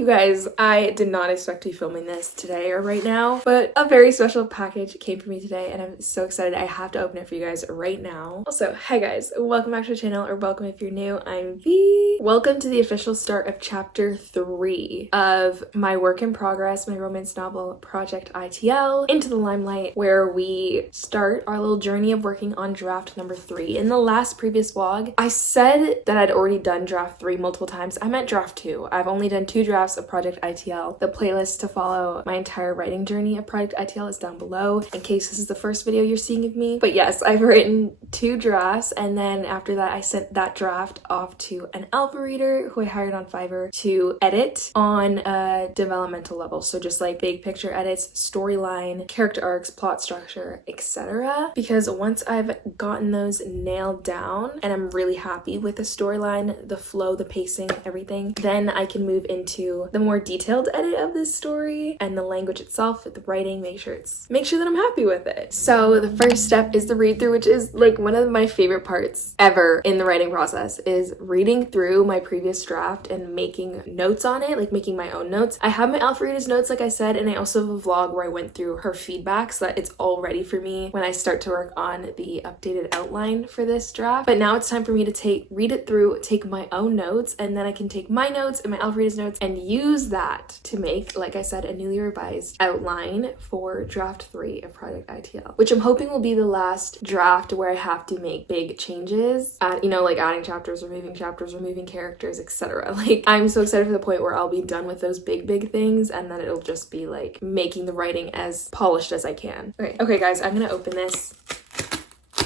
You guys, I did not expect to be filming this today or right now, but a very special package came for me today and I'm so excited. I have to open it for you guys right now. Also, hi guys, welcome back to the channel, or welcome if you're new. I'm V. Welcome to the official start of chapter 3 of my work in progress, my romance novel Project ITL, Into the Limelight, where we start our little journey of working on draft number 3. In the last previous vlog, I said that I'd already done draft 3 multiple times. I meant draft 2. I've only done 2 drafts of Project ITL. The playlist to follow my entire writing journey of Project ITL is down below in case this is the first video you're seeing of me. But yes, I've written 2 drafts, and then after that I sent that draft off to an alpha reader who I hired on Fiverr to edit on a developmental level. So just like big picture edits, storyline, character arcs, plot structure, etc. Because once I've gotten those nailed down and I'm really happy with the storyline, the flow, the pacing, everything, then I can move into the more detailed edit of this story and the language itself, the writing, make sure that I'm happy with it. So the first step is the read through, which is like one of my favorite parts ever in the writing process, is reading through my previous draft and making notes on it, like making my own notes. I have my alpha reader's notes, like I said, and I also have a vlog where I went through her feedback so that it's all ready for me when I start to work on the updated outline for this draft. But now it's time for me to read it through, take my own notes, and then I can take my notes and my alpha reader's notes and use that to make, like I said, a newly revised outline for draft 3 of Project ITL, which I'm hoping will be the last draft where I have to make big changes, like adding chapters, removing characters, etc. Like, I'm so excited for the point where I'll be done with those big things, and then it'll just be like making the writing as polished as I can. Okay guys, I'm gonna open this.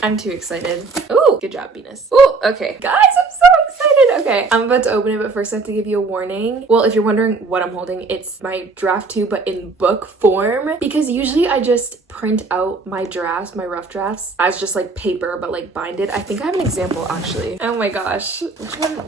I'm too excited. Oh, good job, Venus. Oh, okay. Guys, I'm so excited. Okay, I'm about to open it, but first I have to give you a warning. Well, if you're wondering what I'm holding, it's my draft 2, but in book form, because usually I just print out my drafts, my rough drafts, as just like paper, but like binded. I think I have an example, actually. Oh my gosh.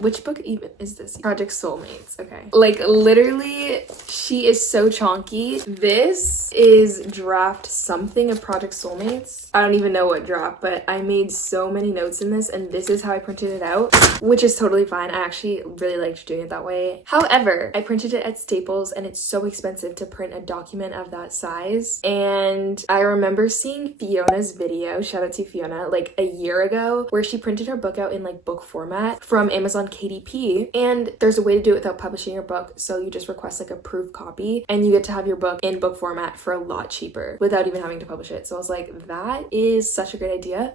Which book even is this? Project Soulmates. Okay. Like, literally, she is so chonky. This is draft something of Project Soulmates. I don't even know what draft, but I made so many notes in this, and this is how I printed it out, which is totally fine. I actually really liked doing it that way. However, I printed it at Staples, and it's so expensive to print a document of that size. And I remember seeing Fiona's video, shout out to Fiona, like a year ago, where she printed her book out in like book format from Amazon KDP. And there's a way to do it without publishing your book. So you just request like a proof copy, and you get to have your book in book format for a lot cheaper without even having to publish it. So I was like, that is such a great idea.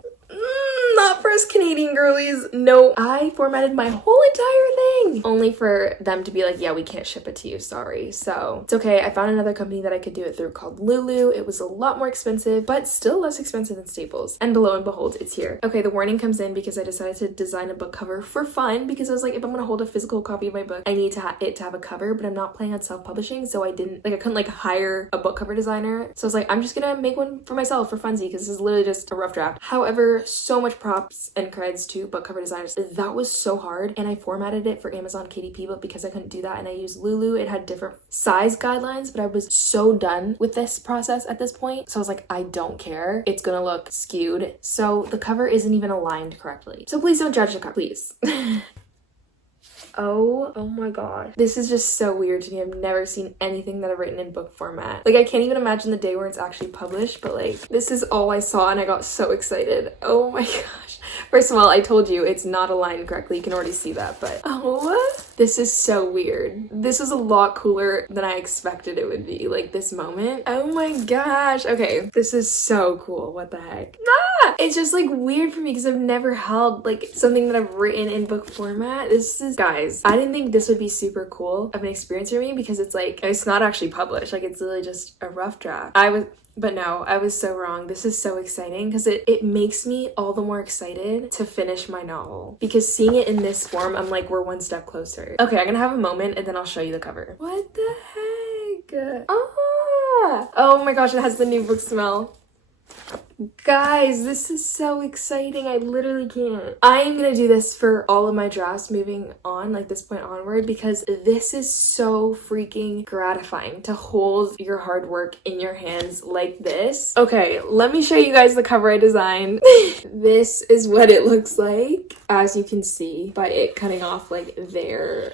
Not for us Canadian girlies. No, I formatted my whole entire thing only for them to be like, yeah, we can't ship it to you, sorry. So it's okay. I found another company that I could do it through called Lulu. It was a lot more expensive, but still less expensive than Staples. And lo and behold, it's here. Okay, the warning comes in because I decided to design a book cover for fun, because I was like, if I'm gonna hold a physical copy of my book, I need it to have a cover, but I'm not planning on self-publishing, so I couldn't like hire a book cover designer. So I was like, I'm just gonna make one for myself for funsies, because this is literally just a rough draft. However, so much props and creds to book cover designers. That was so hard, and I formatted it for Amazon KDP, but because I couldn't do that and I used Lulu, it had different size guidelines, but I was so done with this process at this point, so I was like, I don't care. It's gonna look skewed. So the cover isn't even aligned correctly. So please don't judge the cover, please. Oh my god. This is just so weird to me. I've never seen anything that I've written in book format. Like, I can't even imagine the day where it's actually published, but like, this is all I saw and I got so excited. Oh my gosh. First of all, I told you it's not aligned correctly. You can already see that, but this is so weird. This is a lot cooler than I expected it would be, like this moment. Oh my gosh. Okay, this is so cool. What the heck? It's just like weird for me because I've never held like something that I've written in book format. Guys, I didn't think this would be super cool of an experience for me, because it's like, it's not actually published. Like, it's literally just a rough draft. But no, I was so wrong. This is so exciting because it makes me all the more excited to finish my novel, because seeing it in this form, I'm like, we're one step closer. Okay, I'm gonna have a moment and then I'll show you the cover. What the heck? Oh my gosh, it has the new book smell. Guys, this is so exciting. I literally can't. I am gonna do this for all of my drafts moving on, like this point onward, because this is so freaking gratifying to hold your hard work in your hands like this. Okay, let me show you guys the cover I designed. This is what it looks like, as you can see by it cutting off like there.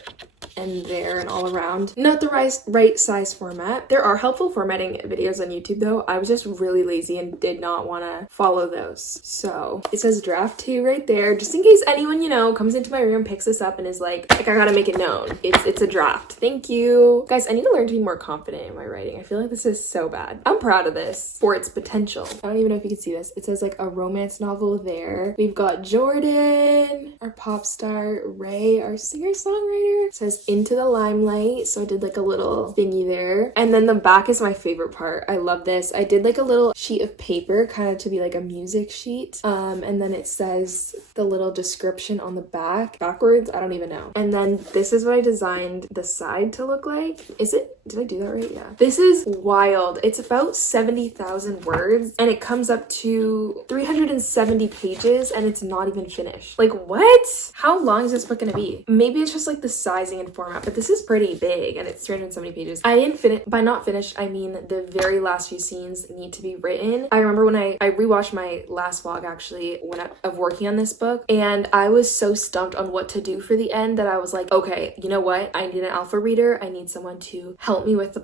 and there and all around. Not the right size format. There are helpful formatting videos on YouTube though. I was just really lazy and did not want to follow those. So it says draft 2 right there, just in case anyone, you know, comes into my room, picks this up and is like I gotta make it known. It's a draft. Thank you. Guys, I need to learn to be more confident in my writing. I feel like this is so bad. I'm proud of this for its potential. I don't even know if you can see this. It says like a romance novel there. We've got Jordan, our pop star, Ray, our singer-songwriter. It says Into the Limelight. So I did like a little thingy there. And then the back is my favorite part. I love this. I did like a little sheet of paper kind of to be like a music sheet. And then it says the little description on the backwards. I don't even know. And then this is what I designed the side to look like. Did I do that right? Yeah. This is wild. It's about 70,000 words and it comes up to 370 pages and it's not even finished. Like what? How long is this book gonna be? Maybe it's just like the sizing and format, but this is pretty big and it's 370 pages. I didn't finish. By not finished, I mean the very last few scenes need to be written. I remember when I rewatched my last vlog actually of working on this book, and I was so stumped on what to do for the end that I was like, okay, you know what? I need an alpha reader. I need someone to help me with the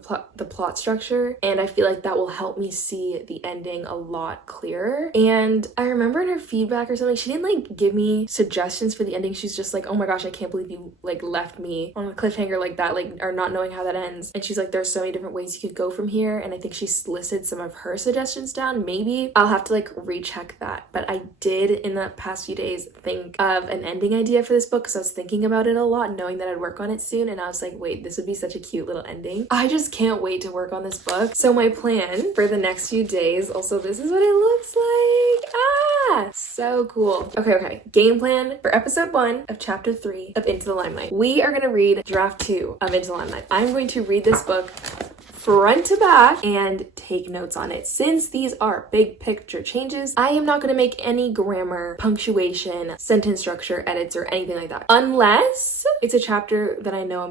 plot structure, and I feel like that will help me see the ending a lot clearer. And I remember in her feedback or something, she didn't like give me suggestions for the ending. She's just like, oh my gosh, I can't believe you like left me on a cliffhanger like that, like, or not knowing how that ends. And she's like, there's so many different ways you could go from here. And I think she listed some of her suggestions down. Maybe I'll have to like recheck that. But I did in the past few days think of an ending idea for this book because I was thinking about it a lot, knowing that I'd work on it soon. And I was like, wait, this would be such a cute little ending. I just can't wait to work on this book. So my plan for the next few days, also this is what it looks like. So cool. Okay. Game plan for episode 1 of chapter 3 of Into the Limelight. We are gonna read draft 2 of Into the Limelight. I'm going to read this book front to back and take notes on it. Since these are big picture changes, I am not going to make any grammar, punctuation, sentence structure edits or anything like that. Unless it's a chapter that I know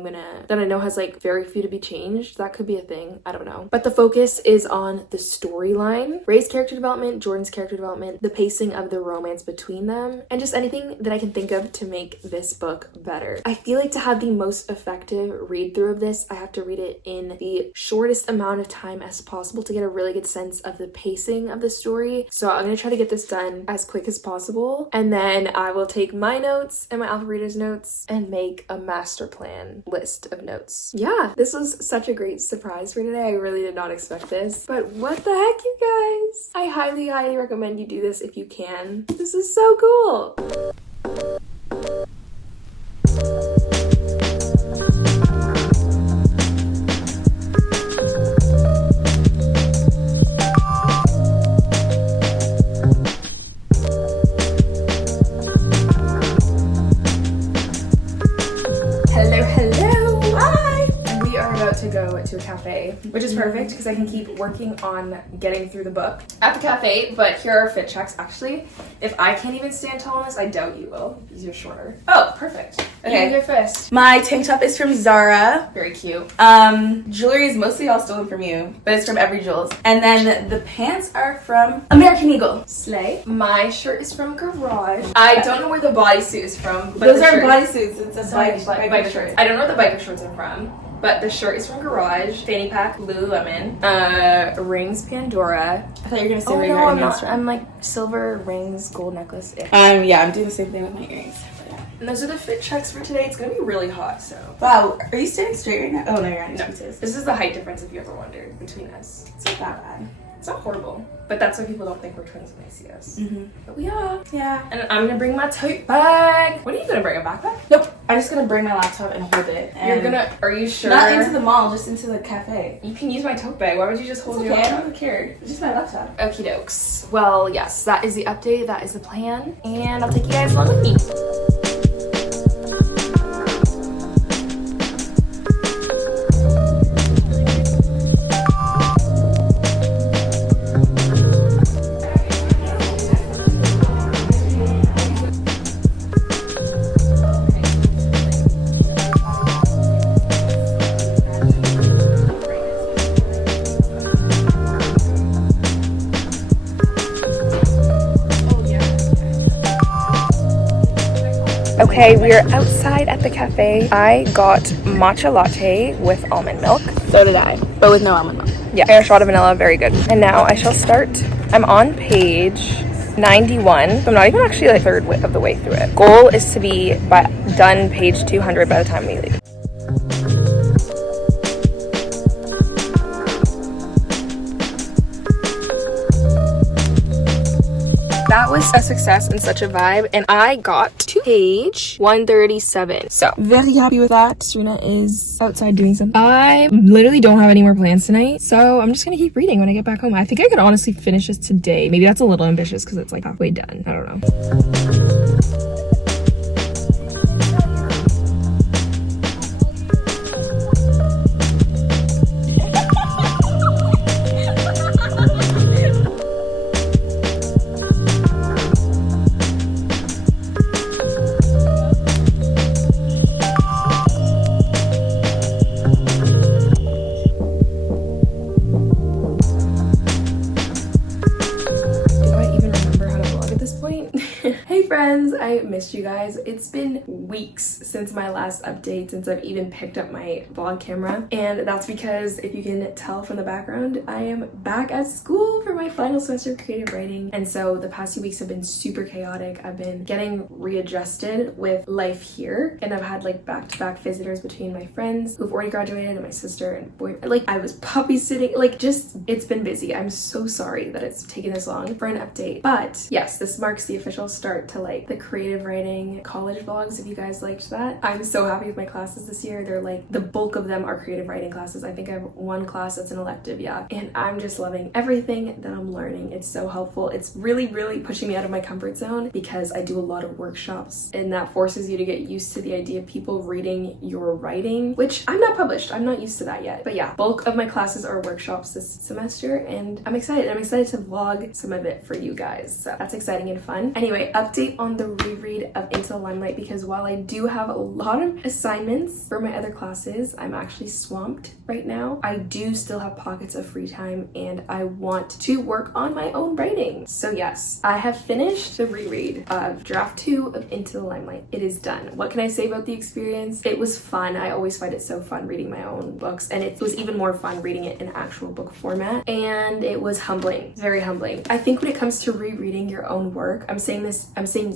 has like very few to be changed. That could be a thing. I don't know. But the focus is on the storyline, Ray's character development, Jordan's character development, the pacing of the romance between them, and just anything that I can think of to make this book better. I feel like to have the most effective read through of this, I have to read it in the shortest amount of time as possible to get a really good sense of the pacing of the story. So I'm going to try to get this done as quick as possible, and then I will take my notes and my alpha reader's notes and make a master plan list of notes. Yeah, this was such a great surprise for today. I really did not expect this, but what the heck, you guys? I highly recommend you do this if you can. This is so cool. To go to a cafe, which is perfect because I can keep working on getting through the book at the cafe. But here are fit checks. Actually, if I can't even stand tall in this, I doubt you will because you're shorter. Oh, perfect. Okay, you go first. My tank top is from Zara. Very cute. Jewelry is mostly all stolen from you, but it's from Every Jewels. And then the pants are from American Eagle. Slay. My shirt is from Garage. I don't know where the bodysuit is from, but those are bodysuits. It's a biker shirt. I don't know where the biker shorts are from. But the shirt is from Garage. Fanny pack, Lululemon. Rings, Pandora. I thought you were gonna say no, I'm not. I'm like silver rings, gold necklace. Yeah, I'm doing the same thing with my earrings. Yeah. And those are the fit checks for today. It's gonna be really hot, so. Wow, are you standing straight right now? Oh no, you're on your pieces. This is the height difference if you ever wondered between us. It's not that bad. It's not horrible, but that's why people don't think we're twins when they see us. Mm-hmm. But we are. Yeah. And I'm gonna bring my tote bag. What are you gonna bring, a backpack? Nope. I'm just gonna bring my laptop and hold it. And are you sure? Not into the mall, just into the cafe. You can use my tote bag. Why would you just hold your laptop? I don't care. It's just my laptop. Okie dokes. Well, yes, that is the update. That is the plan. And I'll take you guys along with me. Okay, we are outside at the cafe. I got matcha latte with almond milk. So did I, but with no almond milk. Yeah, and a shot of vanilla, very good. And now I shall start. I'm on page 91. So I'm not even actually like a third of the way through it. Goal is to be done page 200 by the time we leave. That was a success and such a vibe, and I got to page 137. So very happy with that. Serena is outside doing something. I literally don't have any more plans tonight, so I'm just gonna keep reading when I get back home. I think I could honestly finish this today. Maybe that's a little ambitious because it's like halfway done. I don't know. Friends, I missed you guys. It's been weeks since my last update, since I've even picked up my vlog camera, and that's because, if you can tell from the background, I am back at school for my final semester of creative writing, and so the past 2 weeks have been super chaotic. I've been getting readjusted with life here, and I've had like back-to-back visitors between my friends who've already graduated and my sister and boyfriend. Like, I was puppy sitting, like, just, it's been busy. I'm so sorry that it's taken this long for an update, but yes, this marks the official start to like the creative writing college vlogs, if you guys liked that. I'm so happy with my classes this year. They're like, the bulk of them are creative writing classes. I think I have one class that's an elective, yeah, and I'm just loving everything that I'm learning. It's so helpful. It's really pushing me out of my comfort zone because I do a lot of workshops, and that forces you to get used to the idea of people reading your writing, which I'm not published. I'm not used to that yet, but yeah, bulk of my classes are workshops this semester, and I'm excited to vlog some of it for you guys, so that's exciting and fun. Anyway, update on the reread of Into the Limelight, because while I do have a lot of assignments for my other classes, I'm actually swamped right now. I do still have pockets of free time, and I want to work on my own writing. So yes, I have finished the reread of draft 2 of Into the Limelight. It is done. What can I say about the experience? It was fun. I always find it so fun reading my own books, and it was even more fun reading it in actual book format, and it was humbling, very humbling. I think when it comes to rereading your own work, I'm saying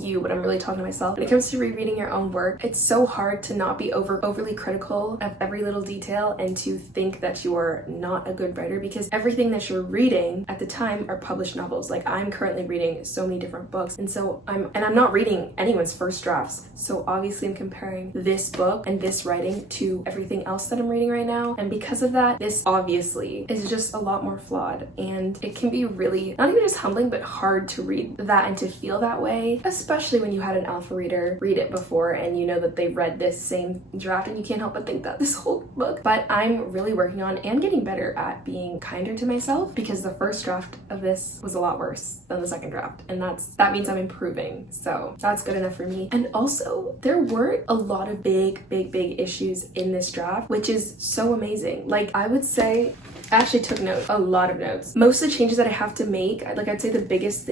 you, but I'm really talking to myself. When it comes to rereading your own work, it's so hard to not be overly critical of every little detail and to think that you're not a good writer, because everything that you're reading at the time are published novels. Like, I'm currently reading so many different books, and so I'm not reading anyone's first drafts. So obviously I'm comparing this book and this writing to everything else that I'm reading right now, and because of that, this obviously is just a lot more flawed, and it can be really not even just humbling, but hard to read that and to feel that way, especially when you had an alpha reader read it before and you know that they read this same draft, and you can't help but think that this whole book. But I'm really working on and getting better at being kinder to myself, because the first draft of this was a lot worse than the second draft, and that means I'm improving, so that's good enough for me. And also, there weren't a lot of big issues in this draft, which is so amazing. Like, I would say, I actually took a lot of notes. Most of the changes that I have to make, I'd say the biggest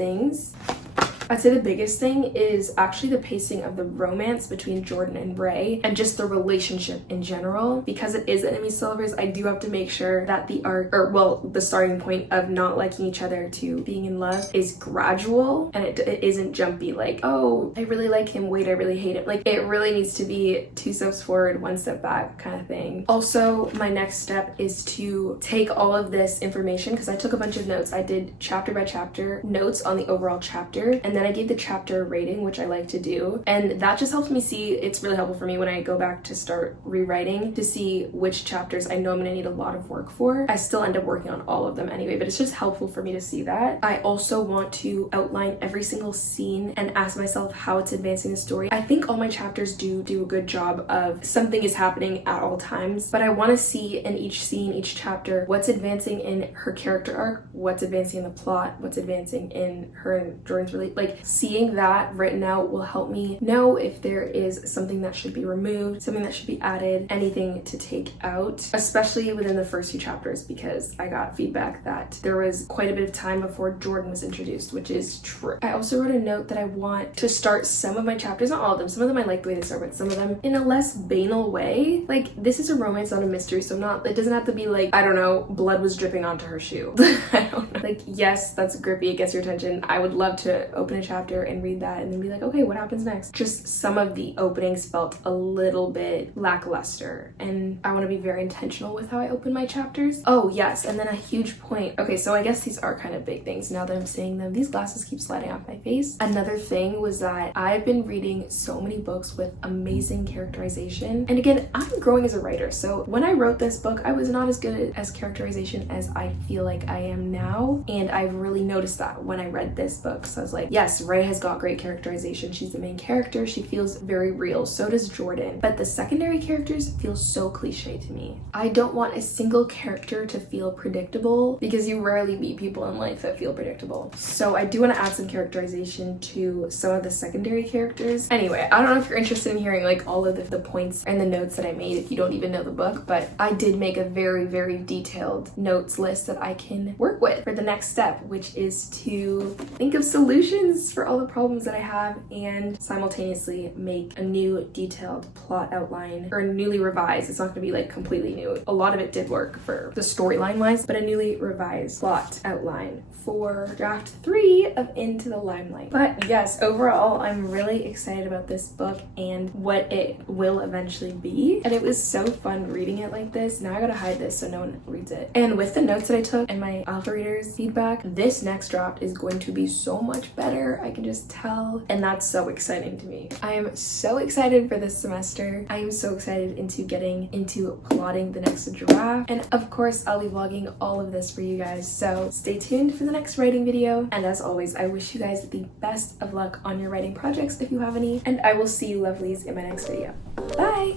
thing is actually the pacing of the romance between Jordan and Ray, and just the relationship in general. Because it is enemies to lovers, I do have to make sure that the starting point of not liking each other to being in love is gradual, and it isn't jumpy, like, oh, I really like him, wait, I really hate him. Like, it really needs to be 2 steps forward, 1 step back kind of thing. Also, my next step is to take all of this information, because I took a bunch of notes. I did chapter by chapter notes on the overall chapter, and then I gave the chapter a rating, which I like to do, and that just helps me see. It's really helpful for me when I go back to start rewriting, to see which chapters I know I'm gonna need a lot of work for. I still end up working on all of them anyway, but it's just helpful for me to see that. I also want to outline every single scene and ask myself how it's advancing the story. I think all my chapters do a good job of something is happening at all times, but I want to see in each scene, each chapter, what's advancing in her character arc, what's advancing in the plot, what's advancing in her and Jordan's relationship. like seeing that written out will help me know if there is something that should be removed, something that should be added, anything to take out, especially within the first few chapters, because I got feedback that there was quite a bit of time before Jordan was introduced, which is true. I also wrote a note that I want to start some of my chapters, not all of them, some of them I like the way they start, but some of them in a less banal way. Like, this is a romance, not a mystery, so it doesn't have to be like, I don't know, blood was dripping onto her shoe. I don't know. Like, yes, that's grippy, it gets your attention. I would love to open a chapter and read that and then be like, okay, what happens next? Just some of the openings felt a little bit lackluster, and I want to be very intentional with how I open my chapters. Oh yes, and then a huge point. Okay, so I guess these are kind of big things now that I'm saying them. These glasses keep sliding off my face. Another thing was that I've been reading so many books with amazing characterization, and again, I'm growing as a writer, so when I wrote this book, I was not as good as characterization as I feel like I am now, and I've really noticed that when I read this book. So I was like, yes, Ray has got great characterization. She's the main character. She feels very real. So does Jordan. But the secondary characters feel so cliche to me. I don't want a single character to feel predictable, because you rarely meet people in life that feel predictable. So I do want to add some characterization to some of the secondary characters. Anyway, I don't know if you're interested in hearing like all of the points and the notes that I made if you don't even know the book, but I did make a very, very detailed notes list that I can work with for the next step, which is to think of solutions for all the problems that I have and simultaneously make a new detailed plot outline, or newly revised. It's not going to be like completely new. A lot of it did work for the storyline wise, but a newly revised plot outline for draft 3 of Into the Limelight. But yes, overall, I'm really excited about this book and what it will eventually be. And it was so fun reading it like this. Now I gotta hide this so no one reads it. And with the notes that I took and my alpha readers feedback, this next draft is going to be so much better. I can just tell. And that's so exciting to me. I am so excited for this semester. I am so excited into getting into plotting the next draft. And of course, I'll be vlogging all of this for you guys. So stay tuned for the next writing video. And as always, I wish you guys the best of luck on your writing projects if you have any. And I will see you lovelies in my next video. Bye!